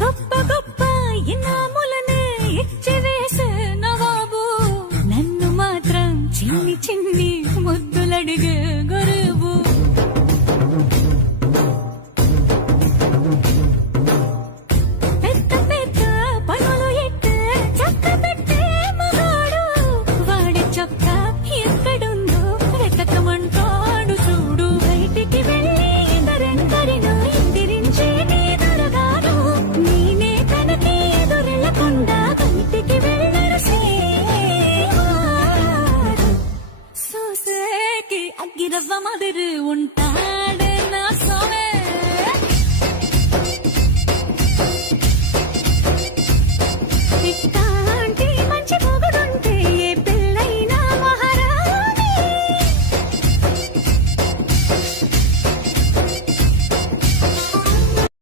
గొప్ప గొప్ప ఇనాములనే ఇచ్చి వేసే నవాబు నన్ను మాత్రం చిన్ని చిన్ని ముద్దులడిగే